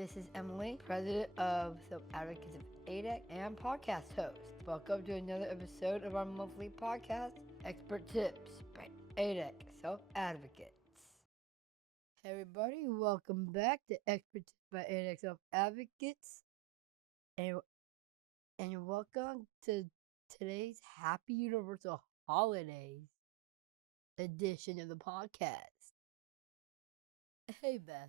This is Emily, president of Self Advocates of ADEC and podcast host. Welcome to another episode of our monthly podcast, Expert Tips by ADEC Self Advocates. Hey everybody, welcome back to Expert Tips by ADEC Self Advocates. And welcome to today's Happy Universal Holidays edition of the podcast. Hey Beth.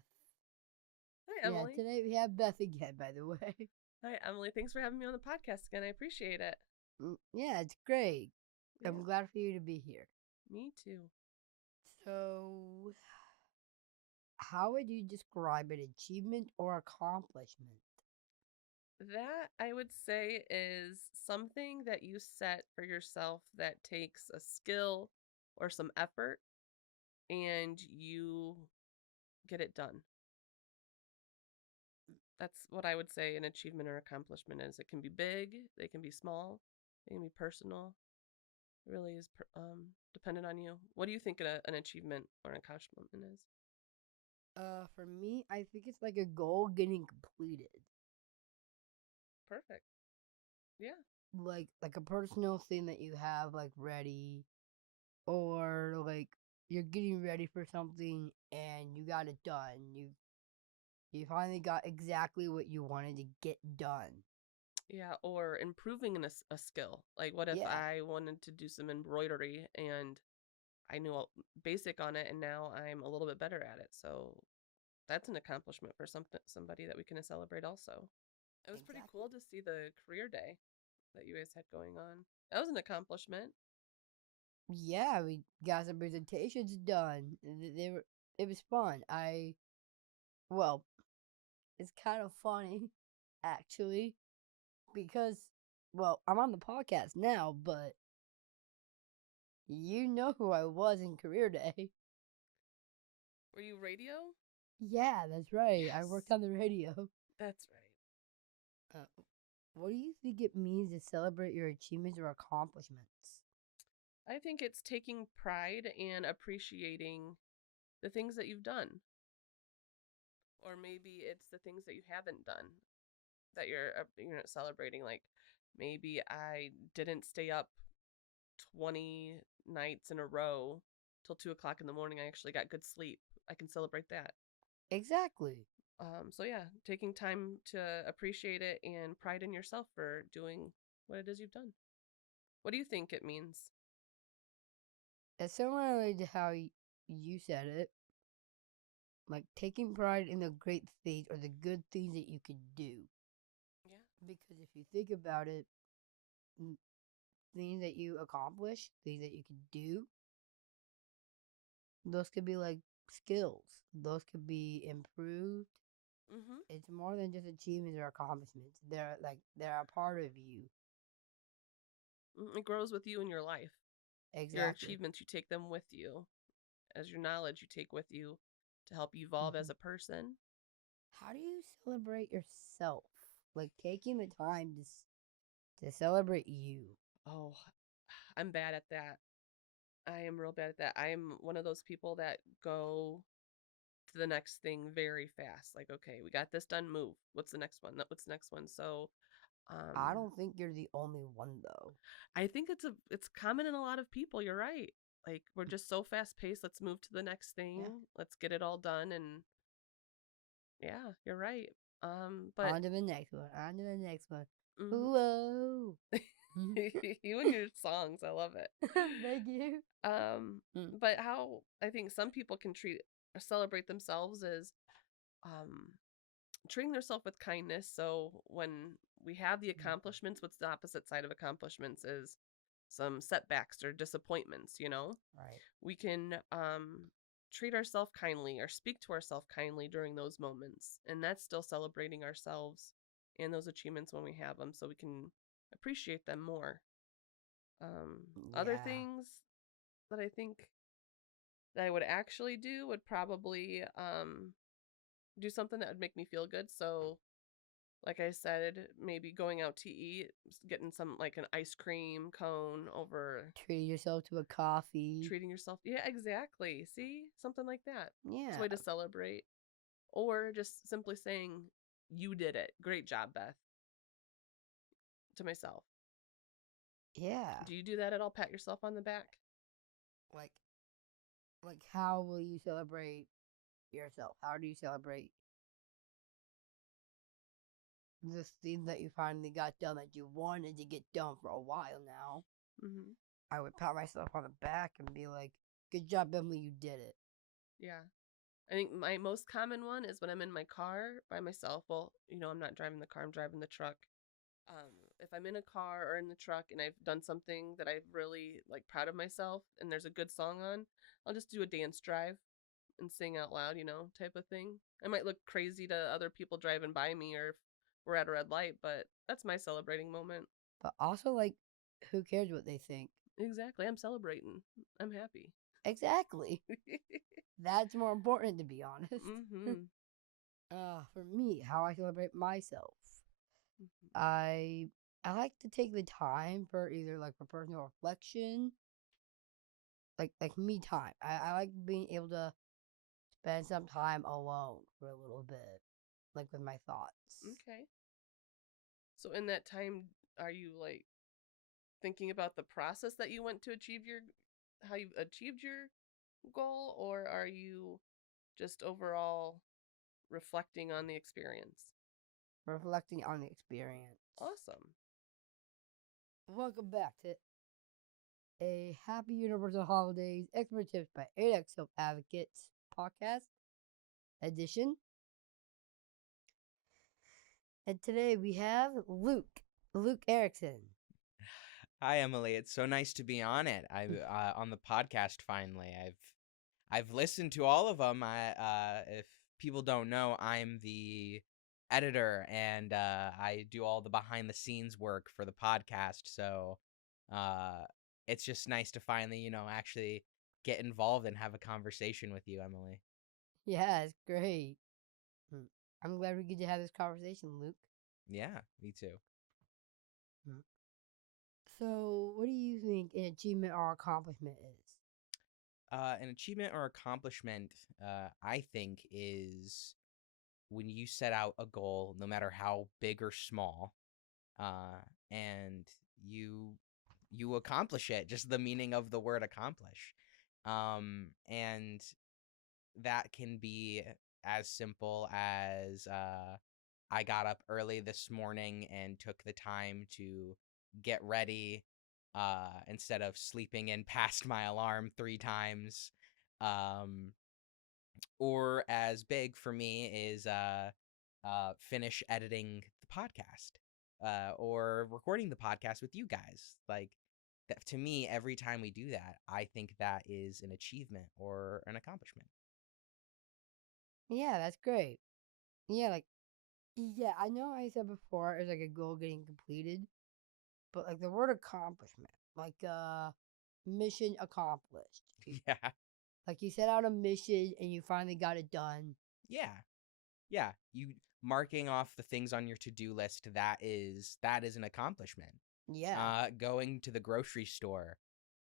Hi, Emily. Yeah, today we have Beth again, by the way. Hi, Emily. Thanks for having me on the podcast again. I appreciate it. Yeah, it's great. Yeah. I'm glad for you to be here. Me too. So, how would you describe an achievement or accomplishment? That, I would say, is something that you set for yourself that takes a skill or some effort and you get it done. That's what I would say an achievement or accomplishment is. It can be big, they can be small, they can be personal. It really is dependent on you. What do you think an achievement or an accomplishment is? For me, I think it's like a goal getting completed. Perfect. Yeah. Like a personal thing that you have like ready, or like you're getting ready for something and you got it done. You finally got exactly what you wanted to get done. Yeah, or improving in a skill. Like, what if Yeah. I wanted to do some embroidery and I knew basic on it, and now I'm a little bit better at it. So that's an accomplishment for somebody that we can celebrate also. It was pretty cool to see the career day that you guys had going on. That was an accomplishment. Yeah, we got some presentations done. It was fun. Well, it's kind of funny, actually, because, well, I'm on the podcast now, but you know who I was in Career Day. Were you radio? Yeah, that's right. Yes. I worked on the radio. That's right. What do you think it means to celebrate your achievements or accomplishments? I think it's taking pride and appreciating the things that you've done. Or maybe it's the things that you haven't done that you're not celebrating. Like, maybe I didn't stay up 20 nights in a row till 2 o'clock in the morning. I actually got good sleep. I can celebrate that. Exactly. So yeah, taking time to appreciate it and pride in yourself for doing what it is you've done. What do you think it means? It's similar to how you said it. Like taking pride in the great things or the good things that you could do. Yeah. Because if you think about it, things that you accomplish, things that you can do, those could be like skills. Those could be improved. Mm-hmm. It's more than just achievements or accomplishments. They're a part of you. It grows with you in your life. Exactly. Your achievements, you take them with you. As your knowledge, you take with you to help you evolve as a person. How do you celebrate yourself? Like taking the time to celebrate you. Oh, I'm bad at that. I am real bad at that. I'm one of those people that go to the next thing very fast. Like, okay, we got this done, move. What's the next one? What's the next one? So, I don't think you're the only one though. I think it's common in a lot of people. You're right. Like, we're just so fast paced. Let's move to the next thing. Yeah. Let's get it all done. And yeah, you're right. But on to the next one. On to the next one. mm-hmm. Whoa. You and your songs, I love it. Thank you. But how I think some people can celebrate themselves is treating themselves with kindness. So when we have the accomplishments, what's the opposite side of accomplishments is some setbacks or disappointments, Right. We can treat ourselves kindly or speak to ourselves kindly during those moments, and that's still celebrating ourselves and those achievements when we have them, so we can appreciate them more. Other things that I think that I would actually do would probably do something that would make me feel good. So, like I said, maybe going out to eat, getting some like an ice cream cone over. Treating yourself to a coffee. Treating yourself. Yeah, exactly. See? Something like that. Yeah. It's a way to celebrate. Or just simply saying, you did it. Great job, Beth. To myself. Yeah. Do you do that at all? Pat yourself on the back? Like, how will you celebrate yourself? How do you celebrate this thing that you finally got done that you wanted to get done for a while now? Mm-hmm. I would pat myself on the back and be like, good job, Emily, you did it. Yeah. I think my most common one is when I'm in my car by myself. Well, I'm not driving the car, I'm driving the truck. If I'm in a car or in the truck and I've done something that I've really like proud of myself and there's a good song on, I'll just do a dance drive and sing out loud, type of thing. I might look crazy to other people driving by me or if we're at a red light, but that's my celebrating moment. But also, like, who cares what they think? Exactly. I'm celebrating. I'm happy. Exactly. That's more important, to be honest. Mm-hmm. For me, how I celebrate myself, Mm-hmm. I like to take the time for either like for personal reflection, like me time. I like being able to spend some time alone for a little bit, like with my thoughts. Okay. So in that time, are you like thinking about the process that you went to achieve how you achieved your goal, or are you just overall reflecting on the experience? Reflecting on the experience. Awesome. Welcome back to a Happy Universal Holidays Expert Tips by ADEC Self Advocates podcast edition. And today we have Luke Erickson. Hi, Emily. It's so nice to be on it. I on the podcast finally. I've listened to all of them. If people don't know, I'm the editor and I do all the behind the scenes work for the podcast. So it's just nice to finally, actually get involved and have a conversation with you, Emily. Yeah, it's great. I'm glad we get to have this conversation, Luke. Yeah, me too. So, what do you think an achievement or accomplishment is? An achievement or accomplishment, I think, is when you set out a goal, no matter how big or small, and you accomplish it. Just the meaning of the word accomplish, and that can be as simple as I got up early this morning and took the time to get ready instead of sleeping in past my alarm 3 times. Um, or as big for me is finish editing the podcast or recording the podcast with you guys. Like that, to me, every time we do that, I think that is an achievement or an accomplishment. Yeah, that's great. Yeah, I know I said before it's like a goal getting completed, but like the word accomplishment, like mission accomplished. Yeah. Like you set out a mission and you finally got it done. Yeah. Yeah. You marking off the things on your to-do list, that is an accomplishment. Yeah. Going to the grocery store,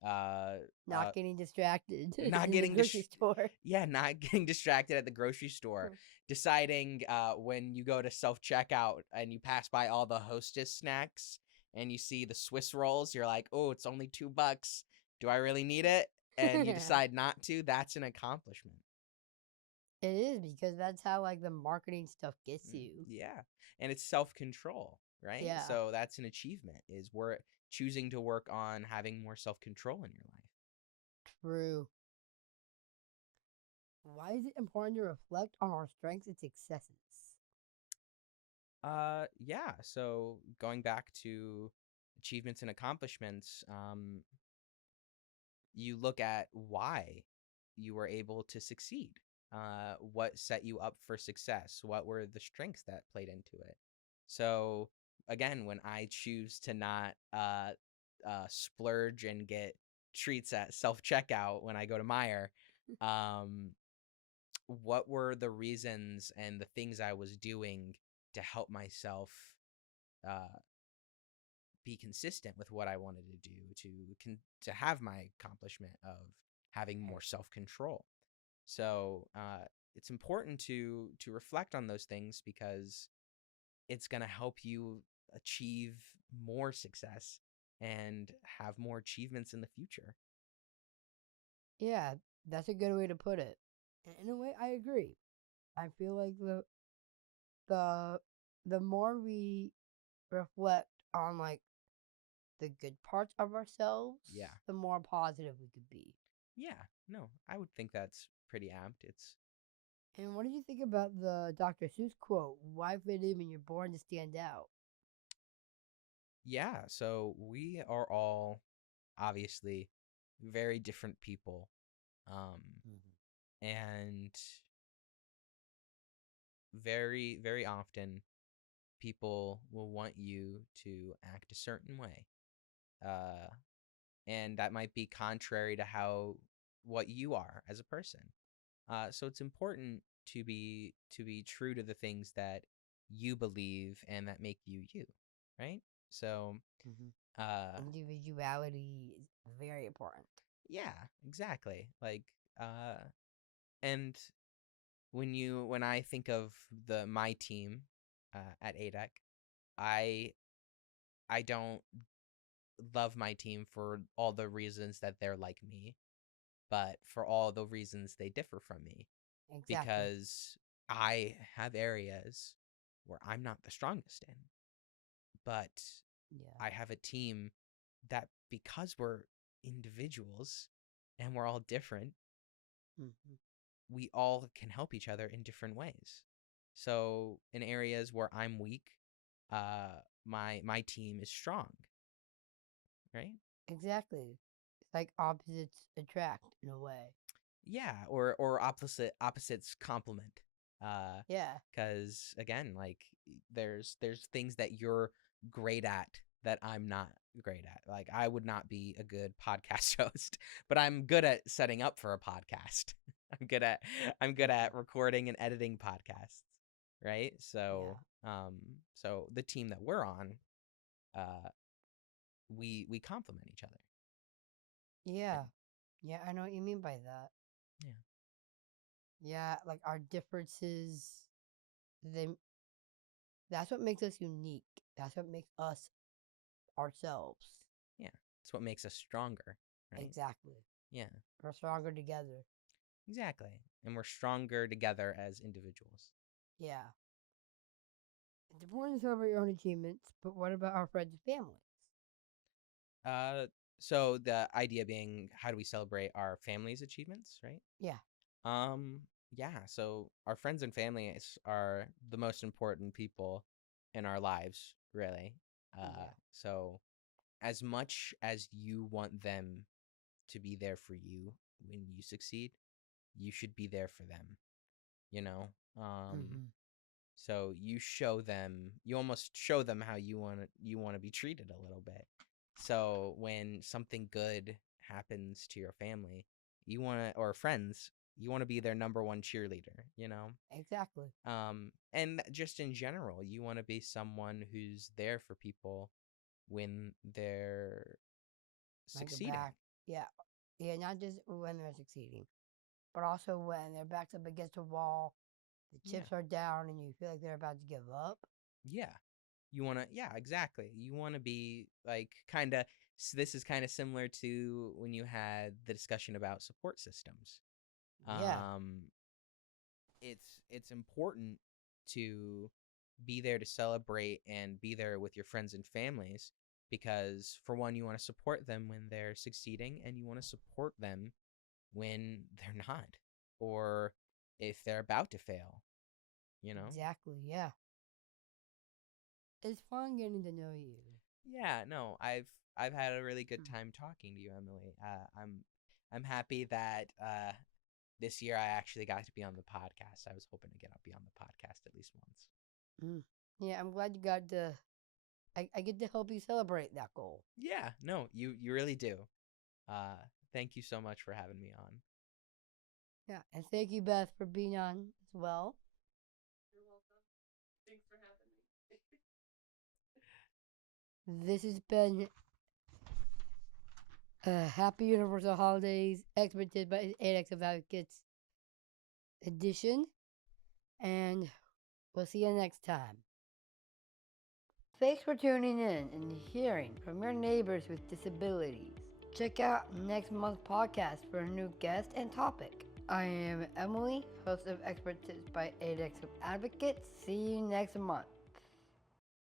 Not getting distracted not in the getting grocery store. yeah, not getting distracted at the grocery store. Deciding when you go to self-checkout and you pass by all the Hostess snacks and you see the Swiss rolls, you're like, oh, it's only $2. Do I really need it? And you decide not to. That's an accomplishment. It is because that's how like the marketing stuff gets you. Yeah. And it's self-control, right? Yeah. So that's an achievement, is we're choosing to work on having more self-control in your life. True. Why is it important to reflect on our strengths and successes? Yeah. So going back to achievements and accomplishments, you look at why you were able to succeed. What set you up for success? What were the strengths that played into it? So again, when I choose to not splurge and get treats at self checkout when I go to Meijer, what were the reasons and the things I was doing to help myself uh, be consistent with what I wanted to do to have my accomplishment of having more self-control. So it's important to reflect on those things because it's going to help you achieve more success and have more achievements in the future. Yeah, that's a good way to put it. And in a way, I agree. I feel like the the more we reflect on like the good parts of ourselves, Yeah. the more positive we could be. Yeah, no, I would think that's pretty apt. It's And what did you think about the Dr. Seuss quote? Why fit in when you're born to stand out? yeah, so we are all obviously very different people. And very, very often people will want you to act a certain way. Uh, and that might be contrary to how what you are as a person. So it's important to be true to the things that you believe and that make you you, right? So, Individuality is very important. yeah, exactly. Like, and when I think of my team at ADEC, I I don't love my team for all the reasons that they're like me, but for all the reasons they differ from me. Exactly. Because I have areas where I'm not the strongest in, but Yeah. I have a team that, because we're individuals and we're all different, Mm-hmm. we all can help each other in different ways. So in areas where I'm weak, my team is strong, right? Exactly. It's like opposites attract in a way. Yeah, or opposites complement. Yeah. Because again, like there's things that you're great at that I'm not great at. Like I would not be a good podcast host, but I'm good at setting up for a podcast. I'm good at I'm good at recording and editing podcasts, right? So so the team that we're on, uh, we complement each other. Yeah. Yeah, I know what you mean by that. Yeah. Yeah, like our differences, they that's what makes us unique. That's what makes us ourselves. Yeah. It's what makes us stronger, right? Exactly. Yeah. We're stronger together. Exactly. And we're stronger together as individuals. Yeah. It's important to celebrate your own achievements, but what about our friends and families? Uh, so the idea being, how do we celebrate our family's achievements, right? Yeah. Um, yeah. So our friends and families are the most important people in our lives, really. Yeah. So as much as you want them to be there for you when you succeed, you should be there for them. You know. Mm-hmm. So you show them, you almost show them how you want to be treated a little bit. So when something good happens to your family, you want to, or friends, you want to be their number one cheerleader, you know? Exactly. And just in general, you want to be someone who's there for people when they're Like a succeeding. back. Yeah. Yeah, not just when they're succeeding, but also when their back's up against a wall, the Yeah. chips are down, and you feel like they're about to give up. Yeah. You want to, yeah, exactly. You want to be like kind of, so this is kind of similar to when you had the discussion about support systems. Yeah. Um, it's important to be there to celebrate and be there with your friends and families because for one, you want to support them when they're succeeding and you want to support them when they're not or if they're about to fail, you know? Exactly. Yeah. It's fun getting to know you. Yeah, no, I've had a really good time talking to you, Emily. I'm happy that this year I actually got to be on the podcast. I was hoping to get up be on the podcast at least once. Mm. Yeah, I'm glad you got to. I get to help you celebrate that goal. Yeah, no, you really do. Uh, Thank you so much for having me on. Yeah, and thank you, Beth, for being on as well. You're welcome. Thanks for having me. This has been Happy Universal Holidays, experted by ADEC Self Advocates edition, and we'll see you next time. Thanks for tuning in and hearing from your neighbors with disabilities. Check out next month's podcast for a new guest and topic. I am Emily, host of Expert Tips by ADEC Self Advocates. See you next month.